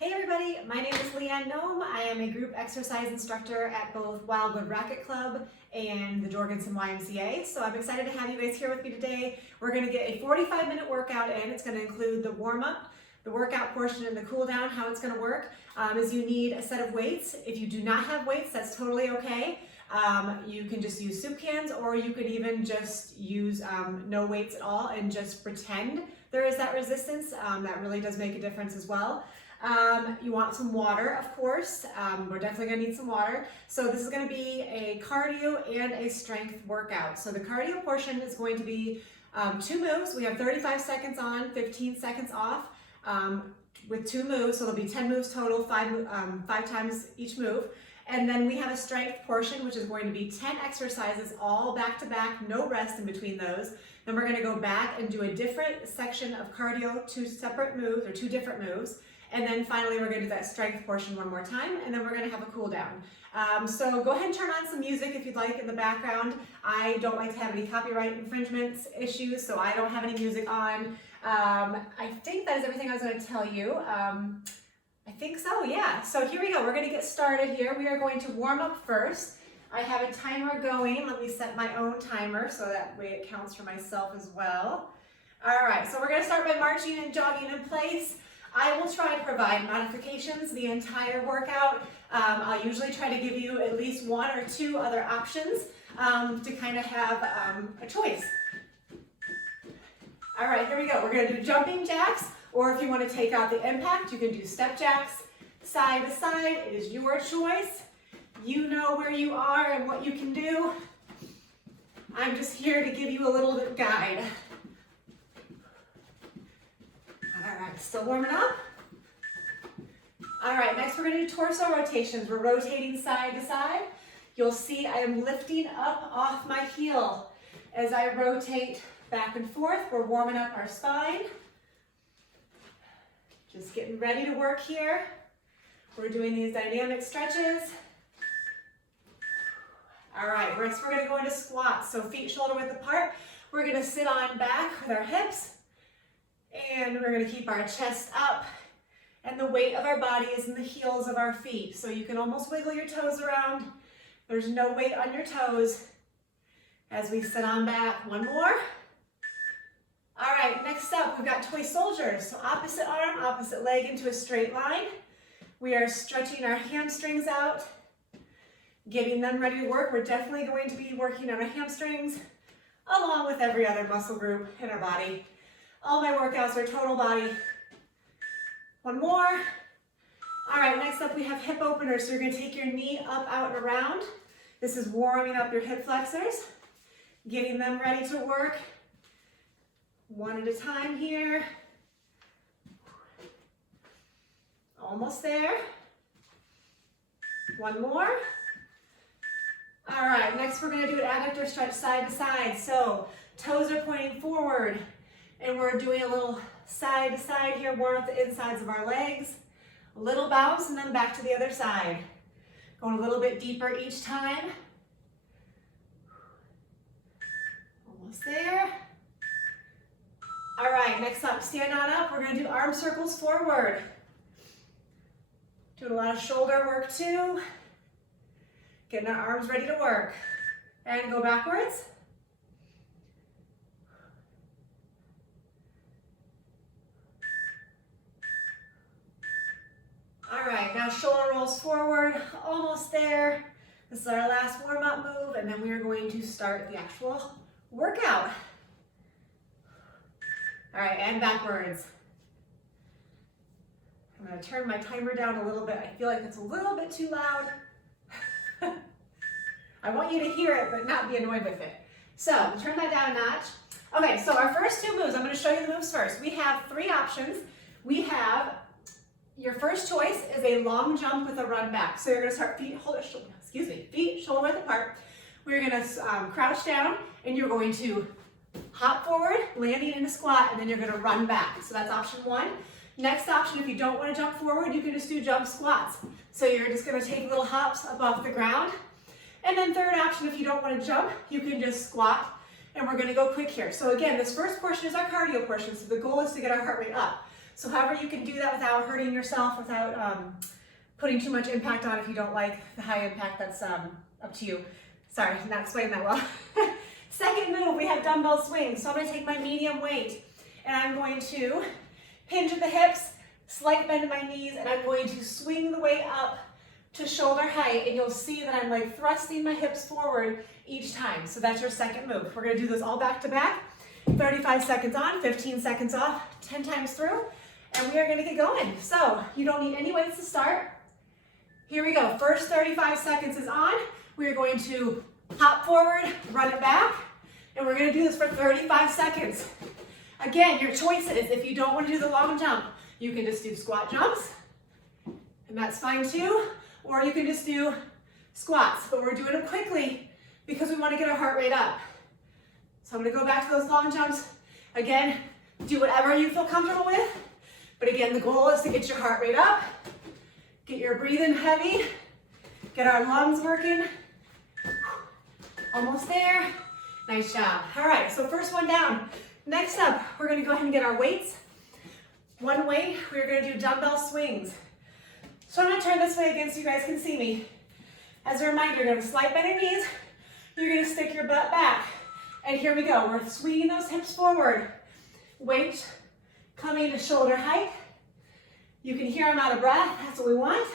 Hey everybody, my name is Leanne Nome. I am a group exercise instructor at both Wildwood Racket Club and the Jorgensen YMCA. So I'm excited to have you guys here with me today. We're going to get a 45-minute workout in. It's going to include the warm-up, the workout portion, and the cool down. How it's going to work is you need a set of weights. If you do not have weights, that's totally okay. You can just use soup cans, or you could even just use no weights at all and just pretend there is that resistance. That really does make a difference as well. You want some water, of course. We're definitely gonna need some water. So this is gonna be a cardio and a strength workout. So the cardio portion is going to be 2 moves. We have 35 seconds on, 15 seconds off with 2 moves. So there'll be 10 moves total, 5 times each move. And then we have a strength portion, which is going to be 10 exercises, all back to back, no rest in between those. Then we're gonna go back and do a different section of cardio, 2 separate moves or 2 different moves. And then finally, we're gonna do that strength portion one more time, and then we're gonna have a cool down. So go ahead and turn on some music if you'd like in the background. I don't like to have any copyright infringements issues, so I don't have any music on. I think that is everything I was gonna tell you. I think so, yeah. So here we go, we're gonna get started here. We are going to warm up first. I have a timer going. Let me set my own timer so that way it counts for myself as well. All right, so we're gonna start by marching and jogging in place. I will try to provide modifications the entire workout. I'll usually try to give you at least 1 or 2 other options to kind of have a choice. All right, here we go. We're gonna do jumping jacks, or if you want to take out the impact, you can do step jacks, side to side. It is your choice. You know where you are and what you can do. I'm just here to give you a little guide. All right, still warming up. All right, next we're gonna do torso rotations. We're rotating side to side. You'll see I am lifting up off my heel. As I rotate back and forth, we're warming up our spine. Just getting ready to work here. We're doing these dynamic stretches. All right, next we're gonna go into squats. So feet shoulder width apart. We're gonna sit on back with our hips. And we're going to keep our chest up, and the weight of our body is in the heels of our feet. So you can almost wiggle your toes around. There's no weight on your toes as we sit on back. One more. All right, next up, we've got toy soldiers. So opposite arm, opposite leg into a straight line. We are stretching our hamstrings out, getting them ready to work. We're definitely going to be working on our hamstrings along with every other muscle group in our body. All my workouts are total body. One more. All right, next up we have hip openers. So you're gonna take your knee up, out, and around. This is warming up your hip flexors, getting them ready to work. One at a time here. Almost there. One more. All right, next we're gonna do an adductor stretch side to side. So toes are pointing forward. And we're doing a little side to side here, warm up the insides of our legs. A little bounce and then back to the other side. Going a little bit deeper each time. Almost there. All right, next up, stand on up. We're gonna do arm circles forward. Doing a lot of shoulder work too. Getting our arms ready to work. And go backwards. All right, now shoulder rolls forward, almost there. This is our last warm-up move, and then we are going to start the actual workout. All right, and backwards. I'm gonna turn my timer down a little bit. I feel like it's a little bit too loud. I want you to hear it, but not be annoyed with it. So, turn that down a notch. Okay, so our first 2 moves, I'm gonna show you the moves first. We have 3 options. We have your first choice is a long jump with a run back. So you're gonna start feet shoulder width apart. We're gonna crouch down, and you're going to hop forward, landing in a squat, and then you're gonna run back. So that's option 1. Next option, if you don't wanna jump forward, you can just do jump squats. So you're just gonna take little hops up off the ground. And then third option, if you don't wanna jump, you can just squat, and we're gonna go quick here. So again, this first portion is our cardio portion, so the goal is to get our heart rate up. So however you can do that without hurting yourself, without putting too much impact on. If you don't like the high impact, that's up to you. Sorry, not explaining that well. Second move, we have dumbbell swings. So I'm gonna take my medium weight and I'm going to hinge at the hips, slight bend in my knees, and I'm going to swing the weight up to shoulder height, and you'll see that I'm like thrusting my hips forward each time. So that's your second move. We're gonna do this all back to back. 35 seconds on, 15 seconds off, 10 times through, and we are gonna get going. So you don't need any weights to start. Here we go. First 35 seconds is on. We are going to hop forward, run it back, and we're gonna do this for 35 seconds. Again, your choices. If you don't want to do the long jump, you can just do squat jumps, and that's fine too. Or you can just do squats, but we're doing them quickly because we want to get our heart rate up. So I'm going to go back to those long jumps. Again, do whatever you feel comfortable with. But again, the goal is to get your heart rate up, get your breathing heavy, get our lungs working. Almost there. Nice job. All right, so first one down. Next up, we're going to go ahead and get our weights. One weight, we're going to do dumbbell swings. So I'm going to turn this way again so you guys can see me. As a reminder, you're going to slight bend your knees. You're going to stick your butt back. And here we go. We're swinging those hips forward. Weight coming to shoulder height. You can hear I'm out of breath. That's what we want.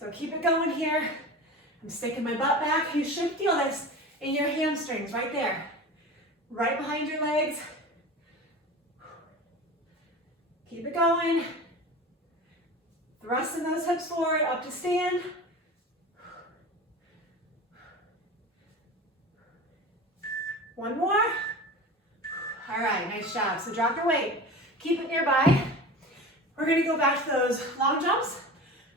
So keep it going here. I'm sticking my butt back. You should feel this in your hamstrings right there. Right behind your legs. Keep it going. Thrusting those hips forward, up to stand. One more. All right, nice job. So drop your weight. Keep it nearby. We're gonna go back to those long jumps,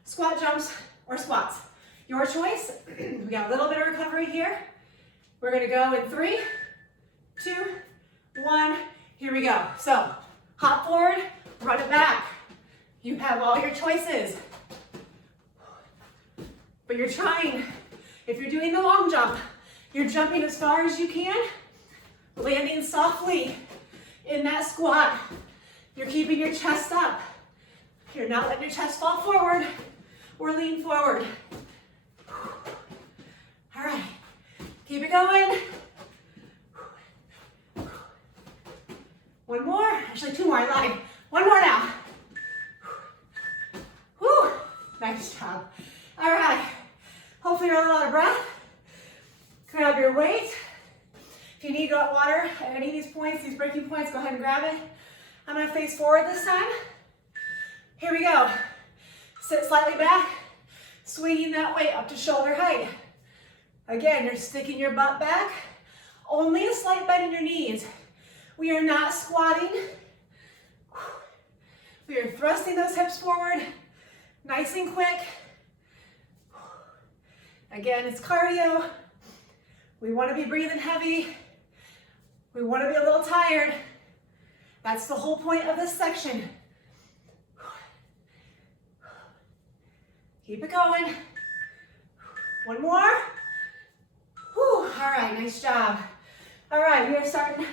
squat jumps, or squats. Your choice. We got a little bit of recovery here. We're gonna go in 3, 2, 1. Here we go. So hop forward, run it back. You have all your choices. But you're trying, if you're doing the long jump, you're jumping as far as you can, landing softly in that squat. You're keeping your chest up. You're not letting your chest fall forward or lean forward. All right, keep it going. One more, actually 2 more, I lied. One more now. Whew, nice job. All right, hopefully you're a little out of breath. Grab your weight. If you need water at any of these points, these breaking points, go ahead and grab it. I'm gonna face forward this time. Here we go. Sit slightly back, swinging that weight up to shoulder height. Again, you're sticking your butt back. Only a slight bend in your knees. We are not squatting. We are thrusting those hips forward, nice and quick. Again, it's cardio. We want to be breathing heavy. We want to be a little tired. That's the whole point of this section. Keep it going. One more. Whew. All right, nice job. All right, we are starting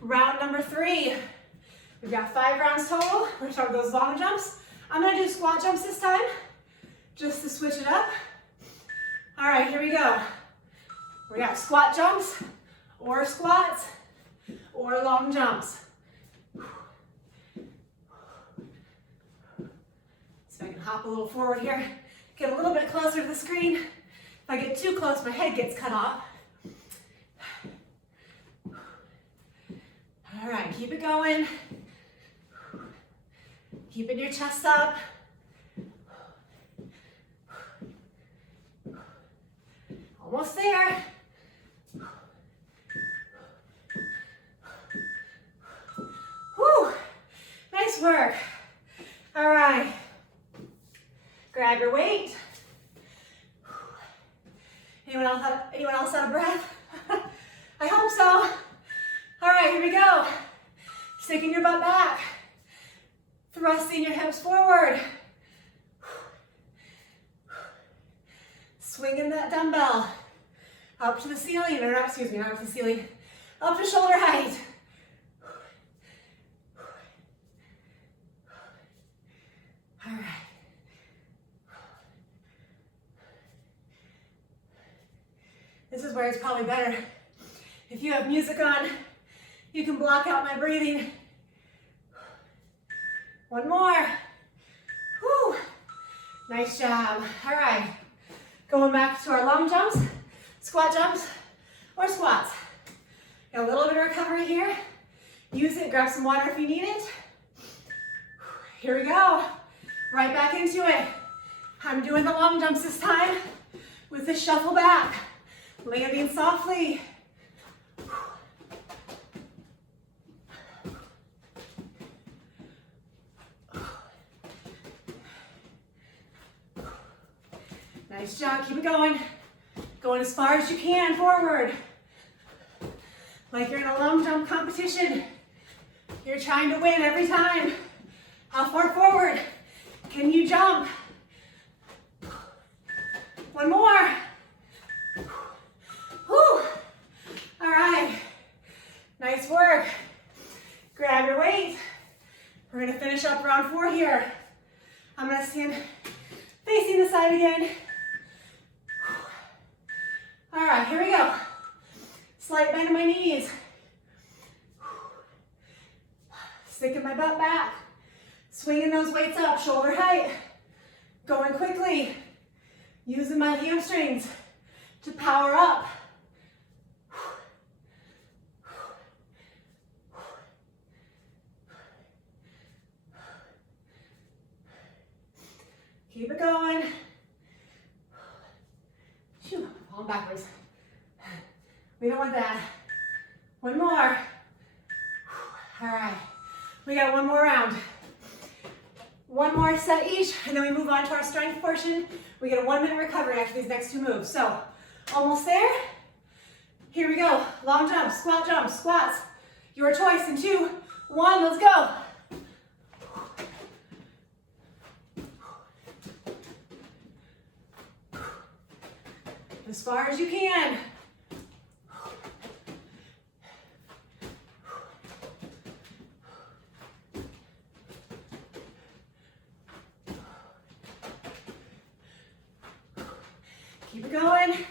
round number 3. We've got 5 rounds total. We're gonna start with those long jumps. I'm gonna do squat jumps this time, just to switch it up. All right, here we go. We got squat jumps, or squats, or long jumps. So I can hop a little forward here, get a little bit closer to the screen. If I get too close, my head gets cut off. All right, keep it going. Keeping your chest up. Almost there. Whew, nice work. All right, grab your weight. Anyone else out of breath? I hope so. All right, here we go. Sticking your butt back. Thrusting your hips forward. Swinging that dumbbell up to the ceiling, or not, excuse me, not up to the ceiling, up to shoulder height. This is where it's probably better. If you have music on, you can block out my breathing. One more. Whew. Nice job. All right. Going back to our long jumps, squat jumps, or squats. Got a little bit of recovery here. Use it, grab some water if you need it. Here we go. Right back into it. I'm doing the long jumps this time with the shuffle back. Landing softly. Nice job, keep it going. Going as far as you can forward. Like you're in a long jump competition. You're trying to win every time. How far forward can you jump? One more. Whew. All right, nice work. Grab your weight. We're gonna finish up round 4 here. I'm gonna stand facing the side again. All right, here we go. Slight bend in my knees. Sticking my butt back. Swinging those weights up, shoulder height. Going quickly. Using my hamstrings to power up. Keep it going. Phew, falling backwards. We don't want that. One more. All right, we got one more round. One more set each, and then we move on to our strength portion. We get a 1-minute recovery after these next 2 moves. So, almost there. Here we go. Long jumps, squats. Your choice in 2, 1, let's go. As far as you can. Keep it going.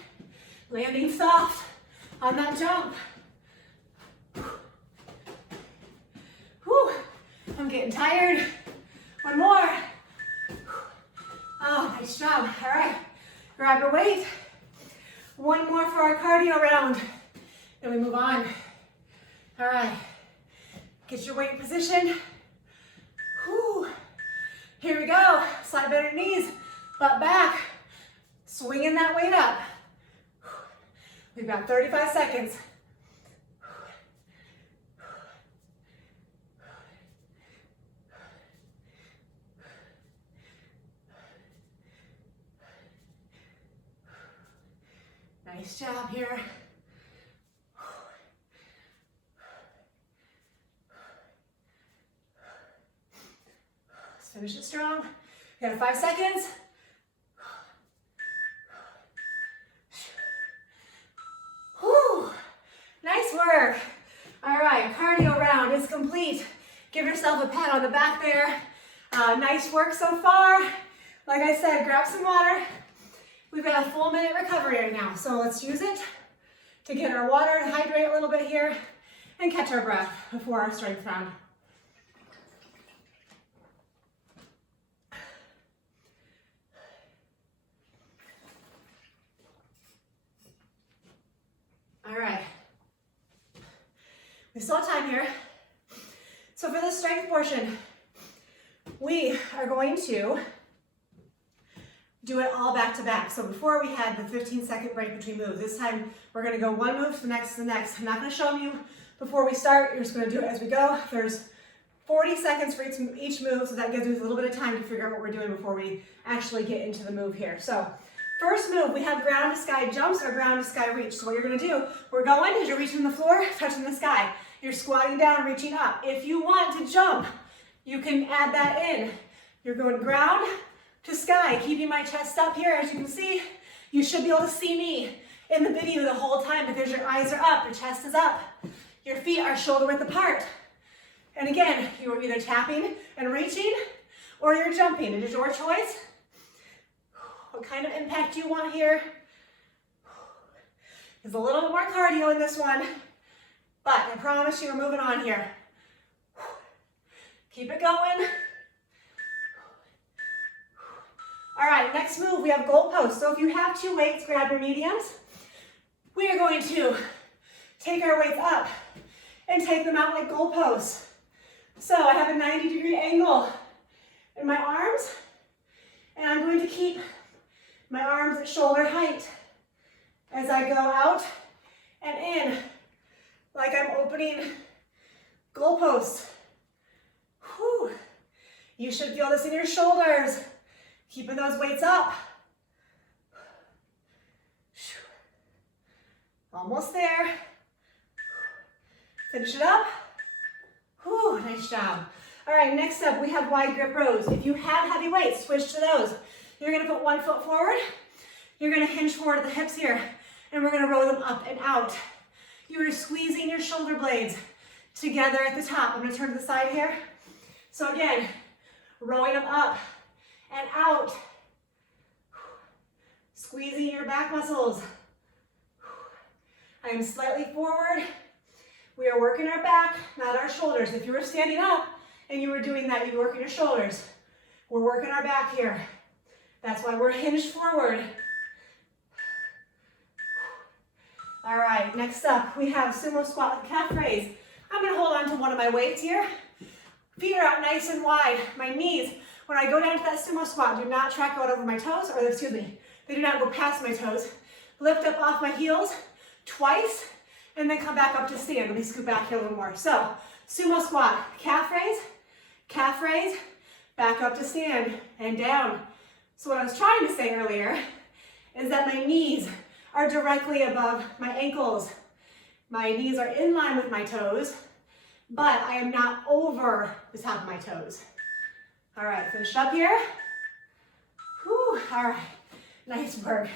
Landing soft on that jump. Whew. I'm getting tired. One more. Oh, nice job. All right. Grab your weight. One more for our cardio round. Then we move on. All right. Get your weight in position. Whew. Here we go. Slide bend your knees. Butt back. Swinging that weight up. We've got 35 seconds. Nice job here. Let's finish it strong. We got 5 seconds. Whew. Nice work. All right, cardio round is complete. Give yourself a pat on the back there. Nice work so far. Like I said, grab some water. We've got a full minute recovery right now, so let's use it to get our water and hydrate a little bit here and catch our breath before our strength round. All right, we still have time here. So for this strength portion, we are going to do it all back to back. So before we had the 15-second break between moves. This time we're gonna go one move to the next to the next. I'm not gonna show you before we start. You're just gonna do it as we go. There's 40 seconds for each move, so that gives us a little bit of time to figure out what we're doing before we actually get into the move here. So first move, we have ground to sky jumps or ground to sky reach. So what you're gonna do, we're going as you're reaching the floor, touching the sky. You're squatting down, reaching up. If you want to jump, you can add that in. You're going ground to sky, keeping my chest up here. As you can see, you should be able to see me in the video the whole time because your eyes are up, your chest is up, your feet are shoulder width apart. And again, you are either tapping and reaching or you're jumping. It is your choice. What kind of impact you want here? There's a little bit more cardio in this one, but I promise you we're moving on here. Keep it going. All right, next move, we have goalposts. So if you have two weights, grab your mediums. We are going to take our weights up and take them out like goalposts. So I have a 90-degree angle in my arms, and I'm going to keep my arms at shoulder height as I go out and in, like I'm opening goalposts. Whew. You should feel this in your shoulders. Keeping those weights up. Almost there. Finish it up. Whew, nice job. All right, next up, we have wide grip rows. If you have heavy weights, switch to those. You're gonna put one foot forward. You're gonna hinge forward at the hips here, and we're gonna row them up and out. You are squeezing your shoulder blades together at the top. I'm gonna turn to the side here. So again, rowing them up and out. Squeezing your back muscles. I am slightly forward. We are working our back, not our shoulders. If you were standing up and you were doing that, you'd be working your shoulders. We're working our back here. That's why we're hinged forward. All right, next up, we have sumo squat with calf raise. I'm gonna hold on to one of my weights here. Feet are out nice and wide. My knees, when I go down to that sumo squat, do not track out over my toes, or excuse me, they do not go past my toes. Lift up off my heels twice, and then come back up to stand. Let me scoot back here a little more. So, sumo squat, calf raise, back up to stand, and down. So what I was trying to say earlier is that my knees are directly above my ankles. My knees are in line with my toes, but I am not over the top of my toes. All right, finish up here. Whew, all right, nice work.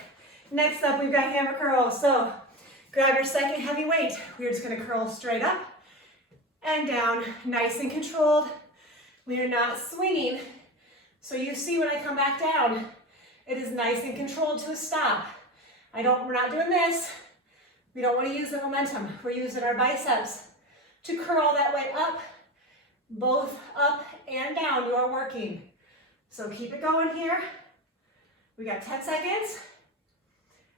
Next up, we've got hammer curls. So grab your second heavy weight. We're just gonna curl straight up and down, nice and controlled. We are not swinging. So you see when I come back down, it is nice and controlled to a stop. We're not doing this. We don't want to use the momentum. We're using our biceps to curl that way up, both up and down. You're working. So keep it going here. We got 10 seconds.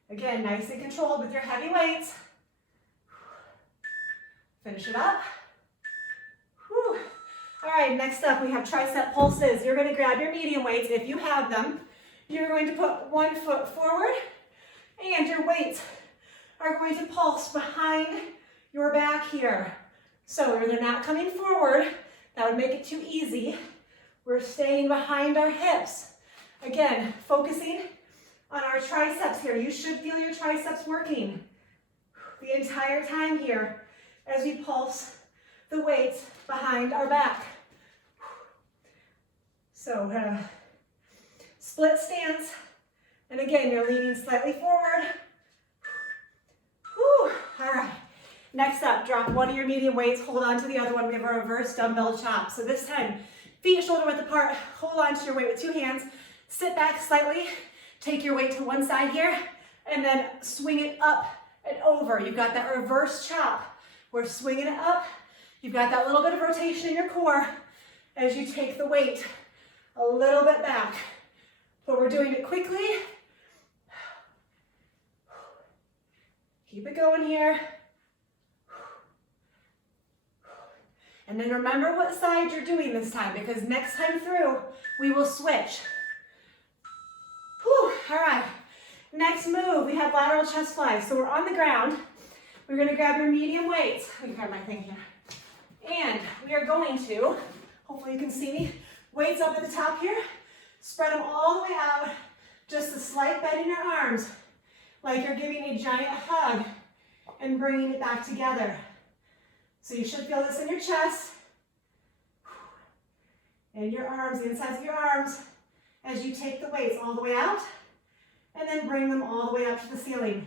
Again, nice and controlled with your heavy weights. Finish it up. Whew. All right, next up we have tricep pulses. You're going to grab your medium weights if you have them. You're going to put one foot forward, and your weights are going to pulse behind your back here. So they're not coming forward. That would make it too easy. We're staying behind our hips. Again, focusing on our triceps here. You should feel your triceps working the entire time here as we pulse the weights behind our back. So split stance. And again, you're leaning slightly forward. Whew. All right. Next up, drop one of your medium weights, hold on to the other one. We have a reverse dumbbell chop. So this time, feet shoulder width apart, hold on to your weight with two hands, sit back slightly, take your weight to one side here, and then swing it up and over. You've got that reverse chop. We're swinging it up. You've got that little bit of rotation in your core as you take the weight a little bit back. But we're doing it quickly. Keep it going here. And then remember what side you're doing this time, because next time through, we will switch. Whew, all right. Next move, we have lateral chest flies. So we're on the ground. We're gonna grab your medium weights. Let me grab my thing here. And we are going to, hopefully you can see me, weights up at the top here. Spread them all the way out. Just a slight bend in your arms, like you're giving a giant hug and bringing it back together. So you should feel this in your chest and your arms, the insides of your arms, as you take the weights all the way out and then bring them all the way up to the ceiling.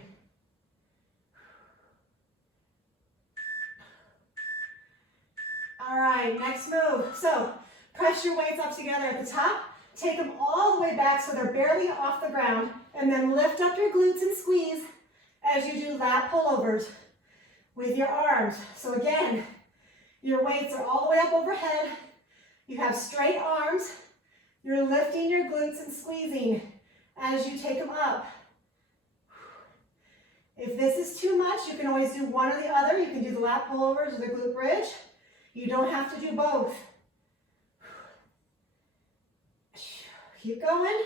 All right, next move. So press your weights up together at the top. Take them all the way back so they're barely off the ground, and then lift up your glutes and squeeze as you do lat pullovers with your arms. So again, your weights are all the way up overhead. You have straight arms. You're lifting your glutes and squeezing as you take them up. If this is too much, you can always do one or the other. You can do the lat pullovers or the glute bridge. You don't have to do both. Keep going.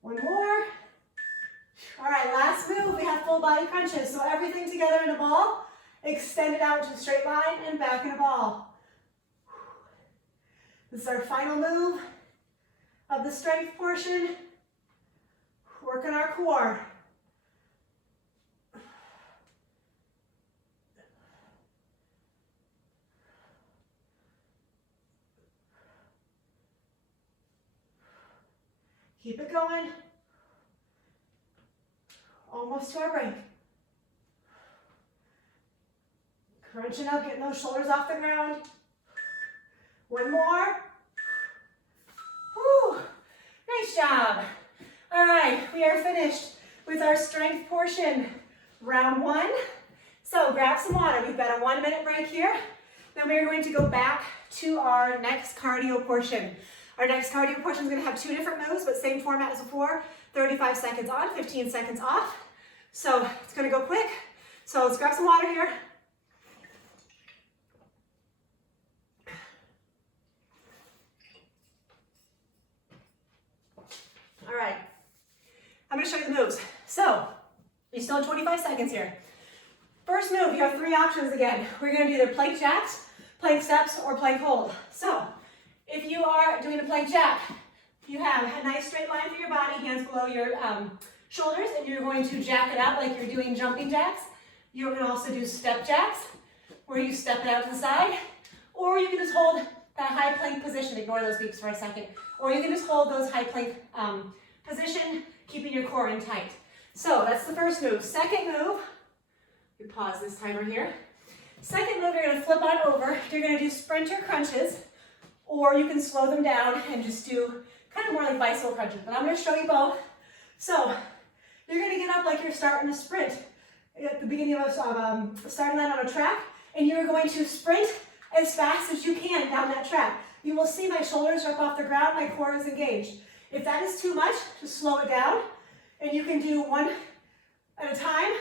One more. All right, last move, we have full body crunches. So everything together in a ball, extend it out to a straight line and back in a ball. This is our final move of the strength portion. Working our core. Keep it going. Almost to our break. Crunching up, getting those shoulders off the ground. One more. Whew. Nice job. All right, we are finished with our strength portion, round one. So grab some water. We've got a 1 minute break here. Then we're going to go back to our next cardio portion. Our next cardio portion is going to have 2 different moves, but same format as before. 35 seconds on, 15 seconds off. So it's going to go quick. So let's grab some water here. All right. I'm going to show you the moves. So you still have 25 seconds here. First move, you have 3 options again. We're going to do either plank jacks, plank steps, or plank hold. So if you are doing a plank jack, you have a nice straight line for your body, hands below your shoulders, and you're going to jack it out like you're doing jumping jacks. You're going to also do step jacks, where you step it out to the side, or you can just hold that high plank position. Ignore those beeps for a second. Or you can just hold those high plank position, keeping your core in tight. So that's the first move. Second move, you pause this timer here. Second move, you're going to flip on over. You're going to do sprinter crunches, or you can slow them down and just do kind of more like bicycle crunches. But I'm going to show you both. So you're going to get up like you're starting a sprint at the beginning of starting that on a track, and you're going to sprint as fast as you can down that track. You will see my shoulders are up off the ground, my core is engaged. If that is too much, just slow it down, and you can do one at a time,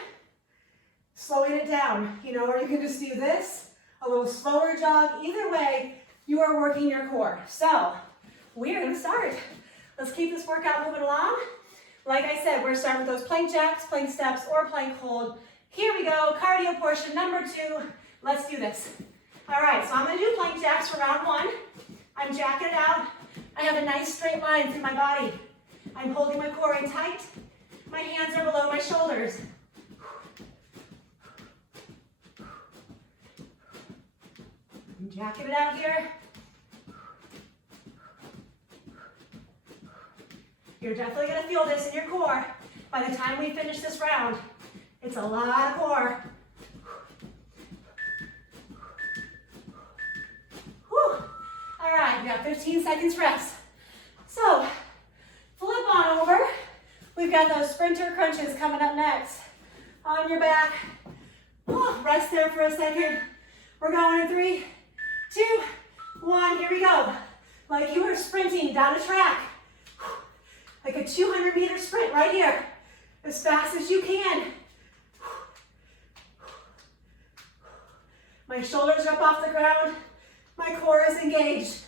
slowing it down, you know, or you can just do this, a little slower jog. Either way, you are working your core. So we are going to start. Let's keep this workout moving along. Like I said, we're starting with those plank jacks, plank steps, or plank hold. Here we go, cardio portion number 2. Let's do this. All right, so I'm going to do plank jacks for round 1. I'm jacking it out. I have a nice straight line through my body. I'm holding my core in tight. My hands are below my shoulders. I'm jacking it out here. You're definitely going to feel this in your core by the time we finish this round. It's a lot of core. Whew. All right, we got 15 seconds rest. So flip on over. We've got those sprinter crunches coming up next. On your back. Oh, rest there for a second. We're going in 3, 2, 1. Here we go. Like you are sprinting down a track. Like a 200-meter sprint right here. As fast as you can. My shoulders are up off the ground. My core is engaged.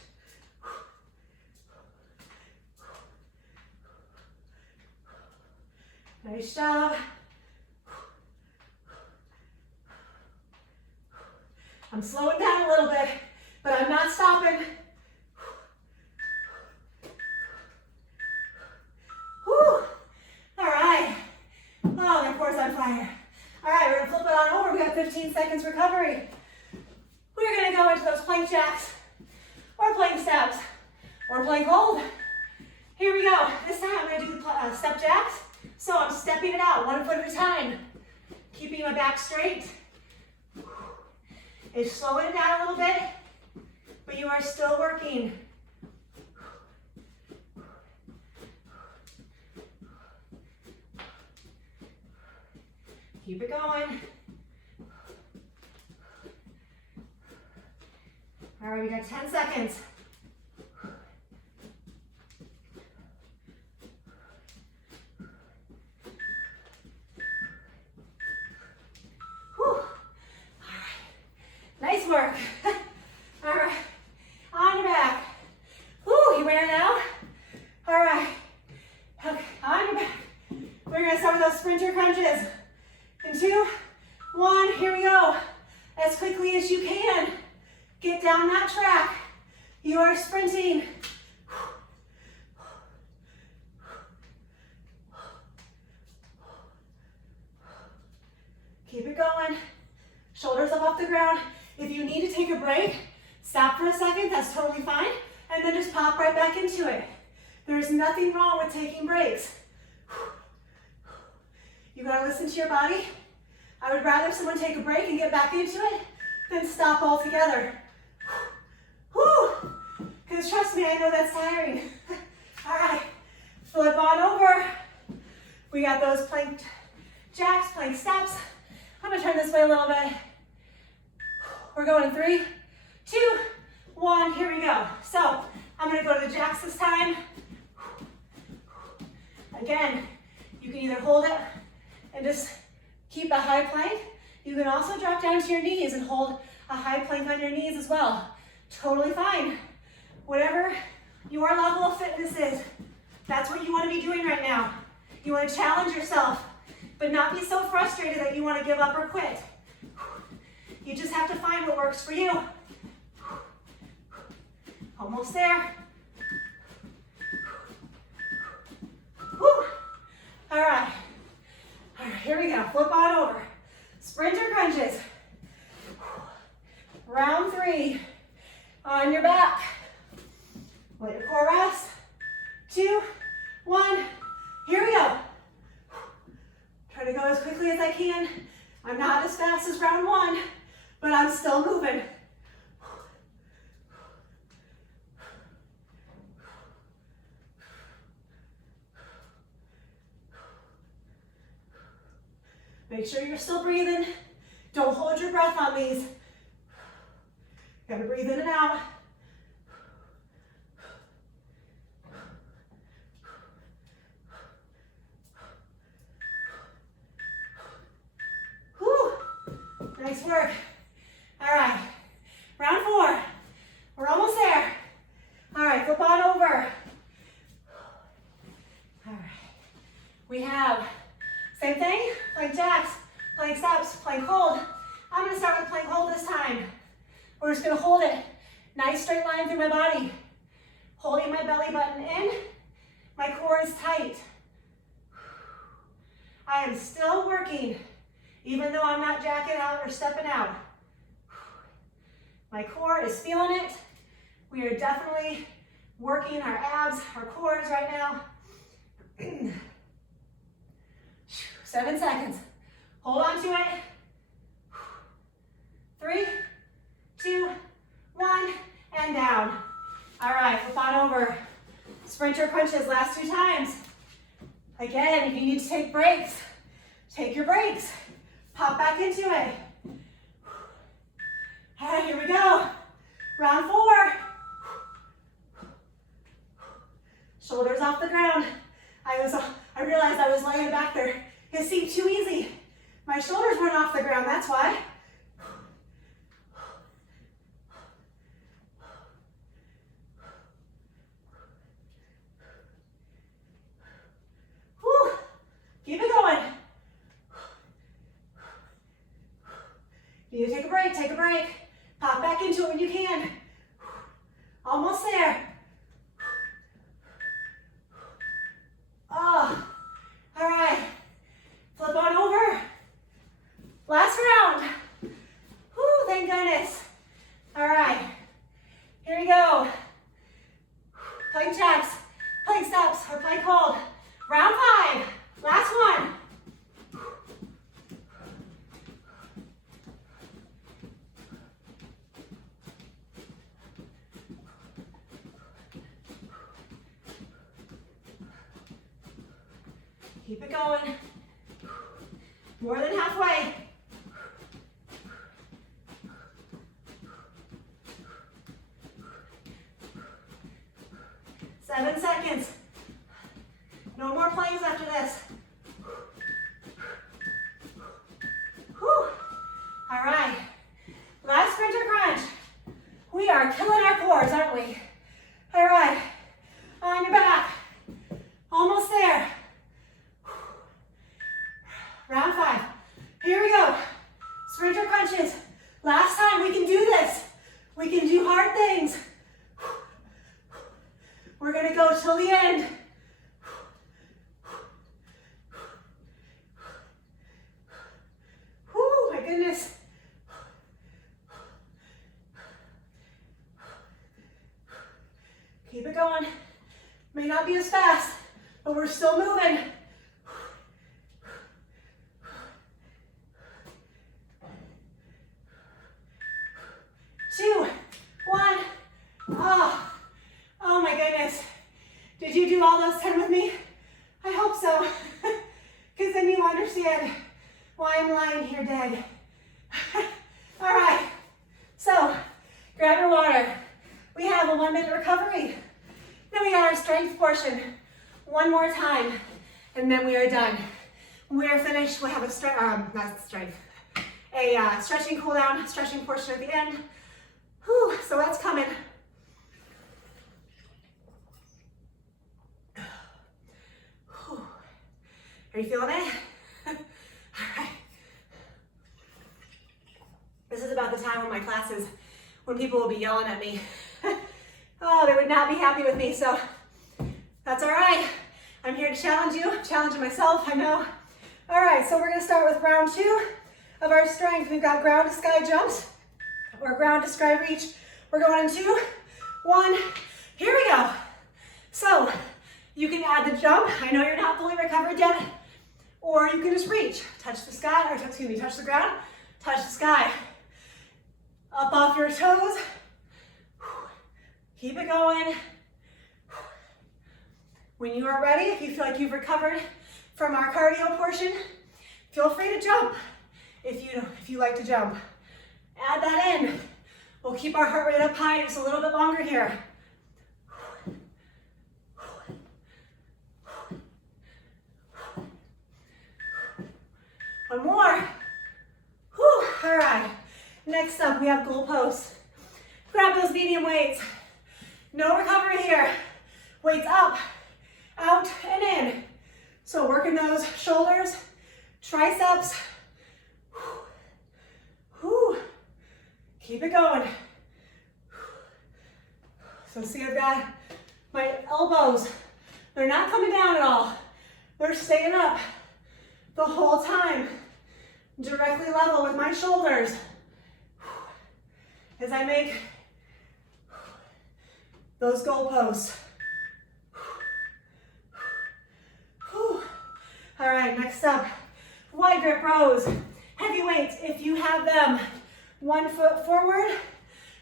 Nice job. I'm slowing down a little bit, but I'm not stopping. Whew. All right. Oh, my core's on fire. All right, we're gonna flip it on over. We got 15 seconds recovery. We're gonna go into those plank jacks, or plank steps, or plank hold. Here we go. This time I'm gonna do step jacks. So I'm stepping it out 1 foot at a time, keeping my back straight. It's slowing it down a little bit, but you are still working. Keep it going. All right, we got 10 seconds. Whew. All right, nice work. All right, on your back. Whew, you better now. All right, okay, on your back. We're gonna start with those sprinter crunches. In 2, 1, here we go. As quickly as you can. Get down that track. You are sprinting. Keep it going. Shoulders up off the ground. If you need to take a break, stop for a second, that's totally fine. And then just pop right back into it. There's nothing wrong with taking breaks. You gotta listen to your body. I would rather someone take a break and get back into it than stop altogether. Whew! Because trust me, I know that's tiring. All right, flip on over. We got those plank jacks, plank steps. I'm gonna turn this way a little bit. We're going in 3, 2, 1, here we go. So, I'm gonna go to the jacks this time. Again, you can either hold it and just keep a high plank. You can also drop down to your knees and hold a high plank on your knees as well. Totally fine. Whatever your level of fitness is, that's what you want to be doing right now. You want to challenge yourself, but not be so frustrated that you want to give up or quit. You just have to find what works for you. Almost there. Whew. All right, here we go. Flip on over. Sprinter crunches. Round 3. On your back. Let your core rest. 2, 1. Here we go. Try to go as quickly as I can. I'm not as fast as round 1, but I'm still moving. Make sure you're still breathing. Don't hold your breath on these. Gotta breathe in and out. Whew. Nice work. All right, round 4. We're almost there. All right, flip on over. All right, we have same thing, plank jacks, plank steps, plank hold. I'm gonna start with plank hold this time. We're just gonna hold it. Nice straight line through my body. Holding my belly button in. My core is tight. I am still working, even though I'm not jacking out or stepping out. My core is feeling it. We are definitely working our abs, our cores right now. 7 seconds. Hold on to it. 3, 2, 1, and down. All right, flip on over. Sprinter crunches, last 2 times. Again, if you need to take breaks, take your breaks. Pop back into it. All right, here we go. Round 4. Shoulders off the ground. I realized I was laying back there. It seemed too easy. My shoulders weren't off the ground, that's why. Whew. Keep it going. You need to take a break, take a break. Pop back into it when you can. Almost there. Oh, all right. Flip on over. Last round. Whew, thank goodness. All right, here we go. Plank jacks, plank steps, or plank hold. Round 5, last one. Keep it going. More than halfway. 7 seconds. No more planks after this. Whew. All right. Last sprinter crunch. We are killing our cores, aren't we? All right. On your back. Almost there. Round 5. Here we go. Sprinter crunches. Last time, we can do this. We can do hard things. We're gonna go till the end. Whew, my goodness. Keep it going. May not be as fast, but we're still moving. 2, 1. Oh my goodness. Did you do all those 10 with me? I hope so. Because then you understand why I'm lying here dead. All right. So, grab your water. We have a 1-minute recovery. Then we got our strength portion. One more time, and then we are done. When we are finished, we'll have a stretching cool down, stretching portion at the end. Whew, so that's coming. Whew. Are you feeling it? All right. This is about the time when my classes, when people will be yelling at me. Oh, they would not be happy with me, so that's all right. I'm here to challenge you, challenging myself, I know. All right, so we're gonna start with round 2 of our strength. We've got ground to sky jumps or ground to sky reach. We're going in 2, 1, here we go. So you can add the jump. I know you're not fully recovered yet, or you can just reach, touch the sky, or excuse me, touch the ground, touch the sky. Up off your toes. Keep it going. When you are ready, if you feel like you've recovered from our cardio portion, feel free to jump if you like to jump. Add that in. We'll keep our heart rate up high just a little bit longer here. One more. Whew. All right. Next up, we have goal posts. Grab those medium weights. No recovery here. Weights up, out, and in. So working those shoulders, triceps. Whew. Keep it going. So see, I've got my elbows. They're not coming down at all. They're staying up the whole time. Directly level with my shoulders. As I make those goalposts. All right, next up, wide grip rows. Heavy weights, if you have them. 1 foot forward.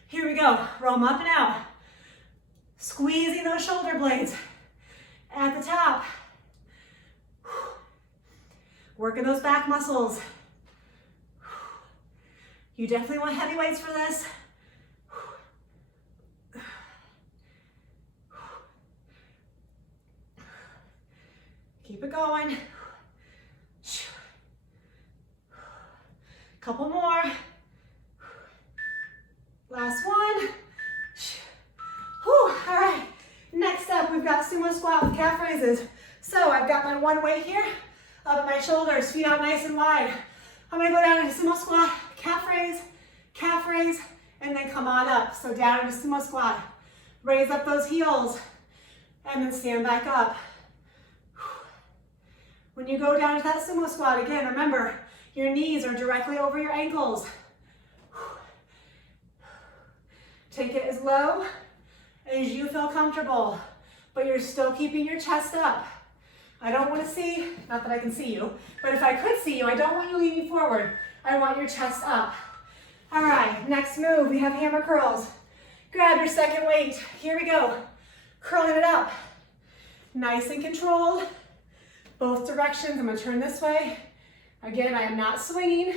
Here we go, roll them up and out. Squeezing those shoulder blades at the top. Working those back muscles. You definitely want heavy weights for this. Keep it going. Couple more. Last one. Whew. All right. Next up, we've got sumo squat with calf raises. So I've got my one weight here, up at my shoulders, feet out nice and wide. I'm gonna go down into sumo squat, calf raise, and then come on up. So down into sumo squat. Raise up those heels, and then stand back up. When you go down to that sumo squat, again, remember, your knees are directly over your ankles. Take it as low as you feel comfortable, but you're still keeping your chest up. I don't want to see, not that I can see you, but if I could see you, I don't want you leaning forward. I want your chest up. All right, next move, we have hammer curls. Grab your second weight. Here we go. Curling it up. Nice and controlled. Both directions. I'm going to turn this way, Again, I am not swinging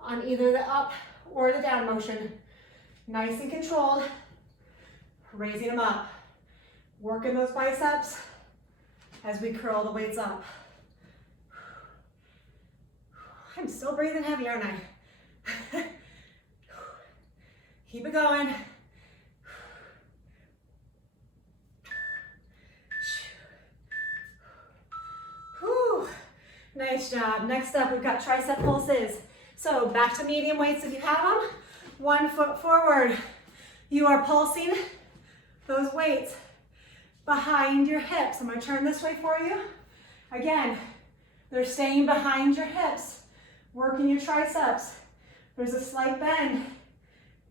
on either the up or the down motion. Nice and controlled, raising them up. Working those biceps as we curl the weights up. I'm still breathing heavy, aren't I? Keep it going. Whew. Nice job. Next up, we've got tricep pulses. So back to medium weights if you have them. 1 foot forward. You are pulsing those weights behind your hips. I'm going to turn this way for you. Again, they're staying behind your hips, working your triceps. There's a slight bend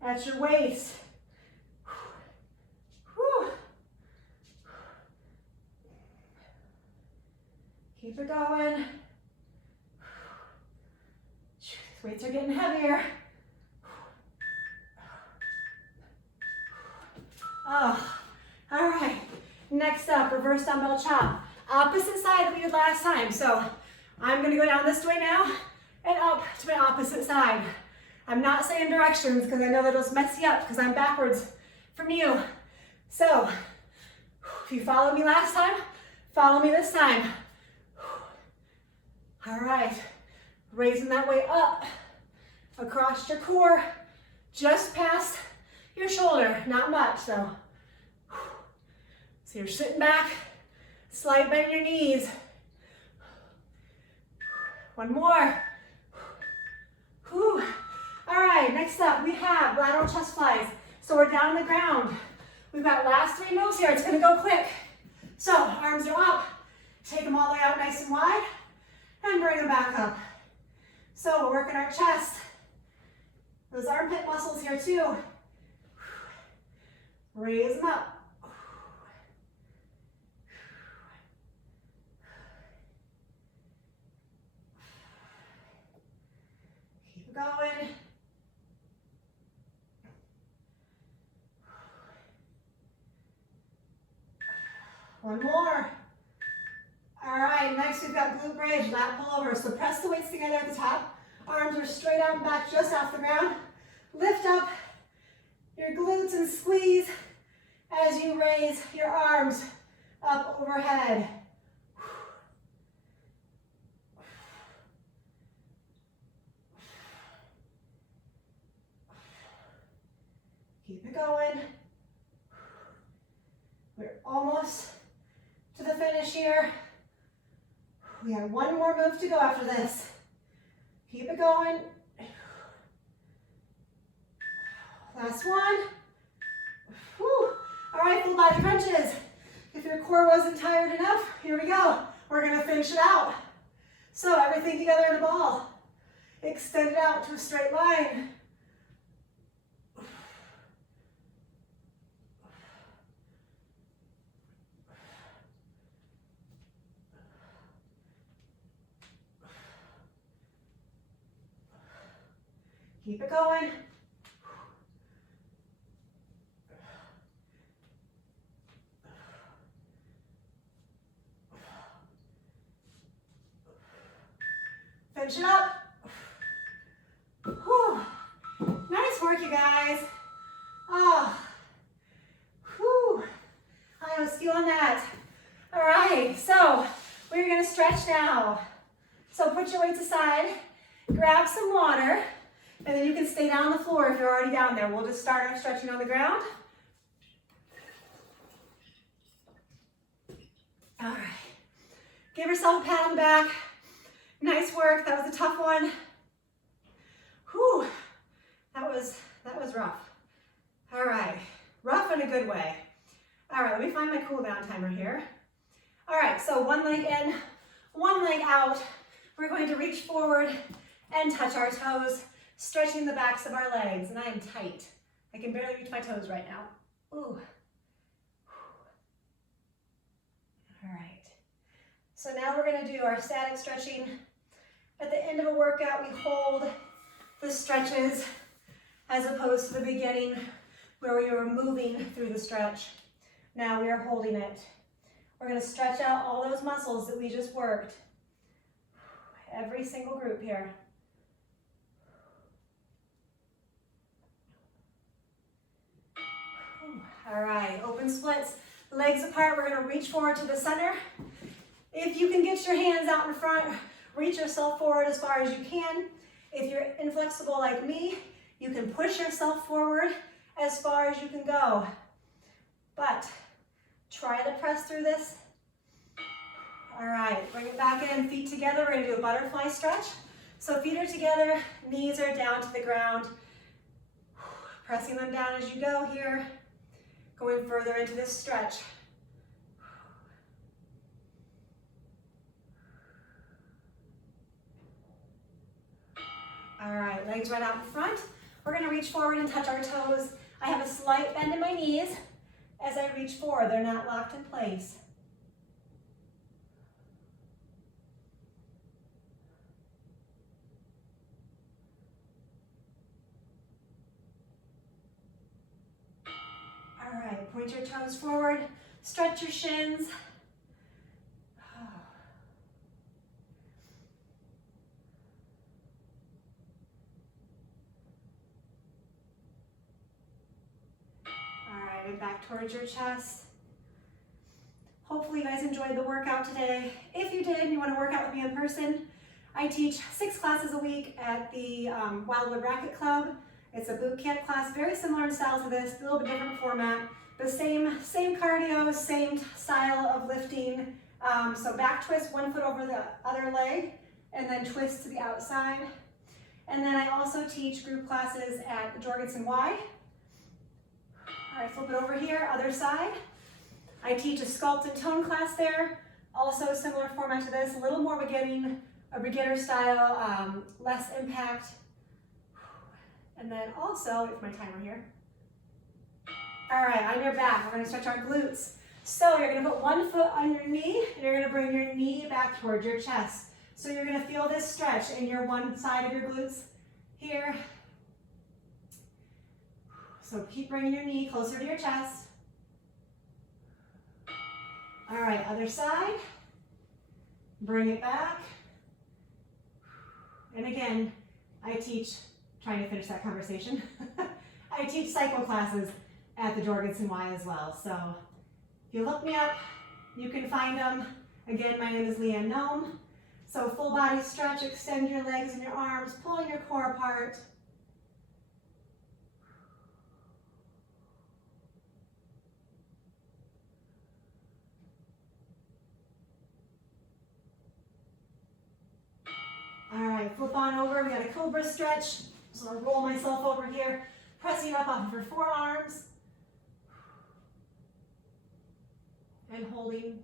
at your waist. Whew. Keep it going. These weights are getting heavier. Oh, all right. Next up, reverse dumbbell chop. Opposite side that we did last time. So I'm gonna go down this way now and up to my opposite side. I'm not saying directions because I know that'll mess you up because I'm backwards from you. So if you followed me last time, follow me this time. All right, raising that way up across your core, just past your shoulder, not much, so you're sitting back, slight bend in your knees. One more. Whew. All right, next up we have lateral chest flies. So we're down on the ground. We've got last 3 moves here. It's gonna go quick. So arms are up, take them all the way out nice and wide, and bring them back up. So we're working our chest. Those armpit muscles here too. Raise them up. Keep it going. One more. All right, next we've got glute bridge, lat pullover. So press the weights together at the top. Arms are straight out and back just off the ground. Lift up your glutes and squeeze as you raise your arms up overhead. Keep it going. We're almost to the finish here. We have one more move to go after this. Keep it going. Last one. Whew. All right, full body crunches. If your core wasn't tired enough, here we go. We're gonna finish it out. So everything together in a ball. Extend it out to a straight line. Keep it going. Finish it up. Whew. Nice work, you guys. Oh. Whew. I was feeling that. All right, so we're gonna stretch now. So put your weights aside, grab some water, and then you can stay down on the floor if you're already down there. We'll just start our stretching on the ground. All right. Give yourself a pat on the back. Nice work. That was a tough one. Whew. That was rough. All right. Rough in a good way. All right, let me find my cool down timer here. All right, so one leg in, one leg out. We're going to reach forward and touch our toes, stretching the backs of our legs, and I am tight. I can barely reach my toes right now. Ooh. All right. So now we're gonna do our static stretching. At the end of a workout, we hold the stretches as opposed to the beginning where we were moving through the stretch. Now we are holding it. We're gonna stretch out all those muscles that we just worked. every single group here. All right, open splits, legs apart. We're gonna reach forward to the center. If you can get your hands out in front, reach yourself forward as far as you can. If you're inflexible like me, you can push yourself forward as far as you can go. But try to press through this. All right, bring it back in, feet together. We're gonna do a butterfly stretch. So feet are together, knees are down to the ground. Pressing them down as you go here. Going further into this stretch. All right, legs right out in front. We're gonna reach forward and touch our toes. I have a slight bend in my knees as I reach forward. They're not locked in place. All right, point your toes forward, stretch your shins. All right, and back towards your chest. Hopefully you guys enjoyed the workout today. If you did and you want to work out with me in person, I teach 6 classes a week at the Wildwood Racket Club. It's a boot camp class, very similar in style to this, a little bit different format. The same cardio, same style of lifting. So back twist, one foot over the other leg, and then twist to the outside. And then I also teach group classes at Jorgensen Y. All right, flip it over here, other side. I teach a sculpt and tone class there. Also a similar format to this, a little more a beginner style, less impact. And then also, it's my timer here. All right, on your back, we're gonna stretch our glutes. So you're gonna put one foot on your knee, and you're gonna bring your knee back towards your chest. So you're gonna feel this stretch in your one side of your glutes here. So keep bringing your knee closer to your chest. All right, other side. Bring it back. And again, I teach, trying to finish that conversation. I teach cycle classes at the Jorgensen Y as well. So if you look me up, you can find them. Again, my name is Leanne Nome. So full body stretch, extend your legs and your arms, pulling your core apart. All right, flip on over. We got a cobra stretch. So I'll roll myself over here, pressing up off of your forearms. And holding.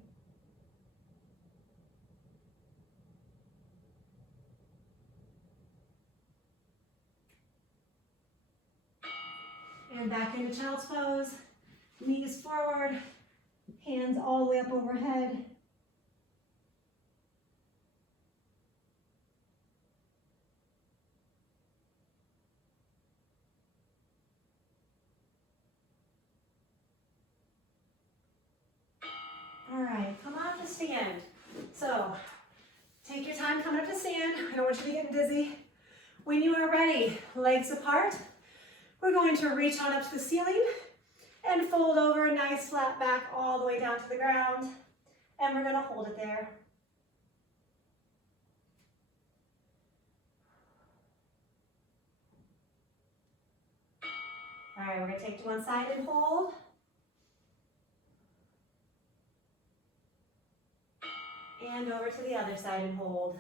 And back into child's pose. Knees forward, hands all the way up overhead. All right, come on to stand. So take your time coming up to stand. I don't want you to be getting dizzy. When you are ready, legs apart, we're going to reach on up to the ceiling and fold over a nice flat back all the way down to the ground. And we're gonna hold it there. All right, we're gonna take to one side and hold. And over to the other side and hold.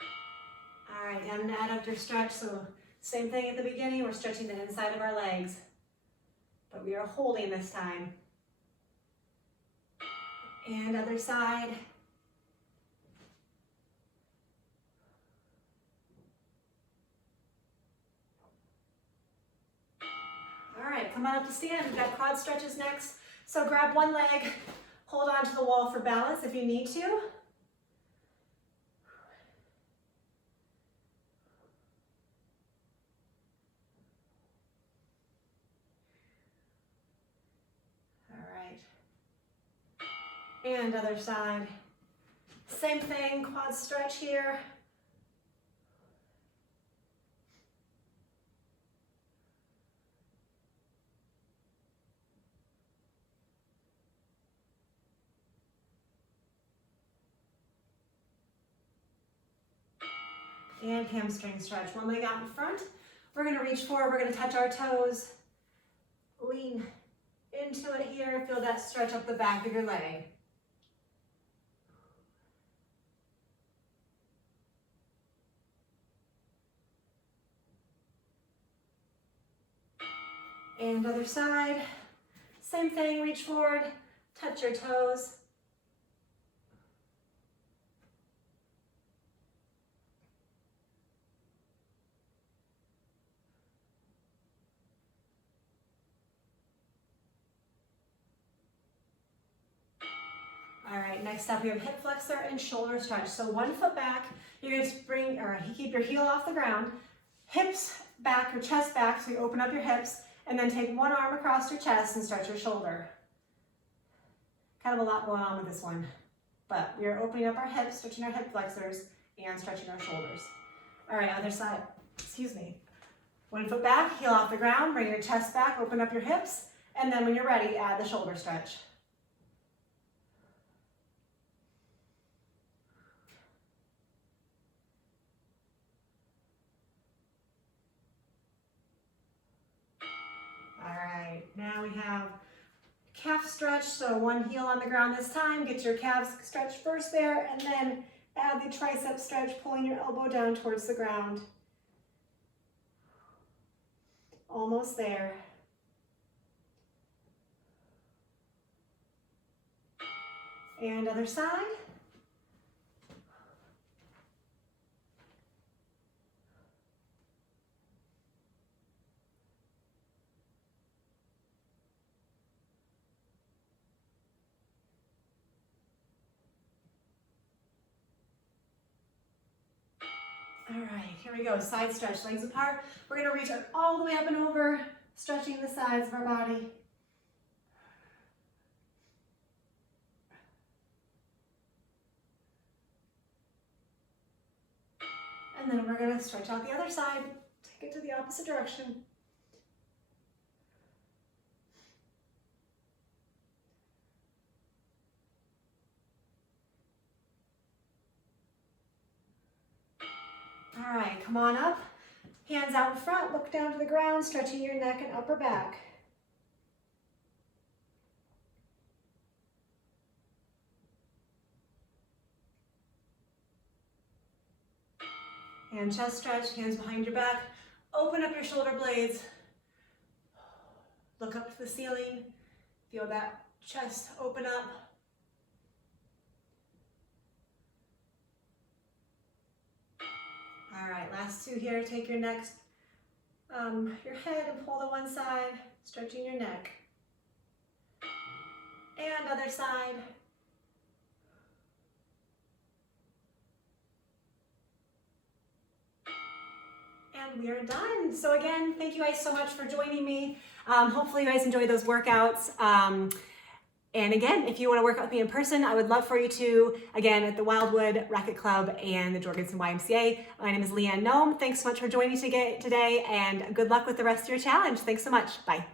All right, down an adductor stretch. So same thing at the beginning, we're stretching the inside of our legs, but we are holding this time. And other side. All right, come on up to stand. We've got quad stretches next. So grab one leg, hold on to the wall for balance if you need to. And other side. Same thing, quad stretch here. And hamstring stretch. One leg out in front. We're going to reach forward. We're going to touch our toes. Lean into it here. Feel that stretch up the back of your leg. And other side. Same thing. Reach forward. Touch your toes. All right, next up we have hip flexor and shoulder stretch. So 1 foot back, you're going to keep your heel off the ground, hips back or chest back, so you open up your hips, and then take one arm across your chest and stretch your shoulder. Kind of a lot going on with this one, but we are opening up our hips, stretching our hip flexors, and stretching our shoulders. All right, other side, excuse me. 1 foot back, heel off the ground, bring your chest back, open up your hips, and then when you're ready, add the shoulder stretch. Now we have calf stretch, so one heel on the ground this time. Get your calves stretched first there, and then add the tricep stretch, pulling your elbow down towards the ground. Almost there. And other side. All right, here we go, side stretch, legs apart. We're gonna reach all the way up and over, stretching the sides of our body. And then we're gonna stretch out the other side, take it to the opposite direction. All right, come on up. Hands out in front, look down to the ground, stretching your neck and upper back. And chest stretch, hands behind your back. Open up your shoulder blades. Look up to the ceiling. Feel that chest open up. All right, last two here. Take your neck, your head and pull to one side, stretching your neck. And other side. And we are done. So again, thank you guys so much for joining me. Hopefully you guys enjoyed those workouts. And again, if you want to work out with me in person, I would love for you to, again, at the Wildwood Racket Club and the Jorgensen YMCA. My name is Leanne Nome. Thanks so much for joining me today, and good luck with the rest of your challenge. Thanks so much. Bye.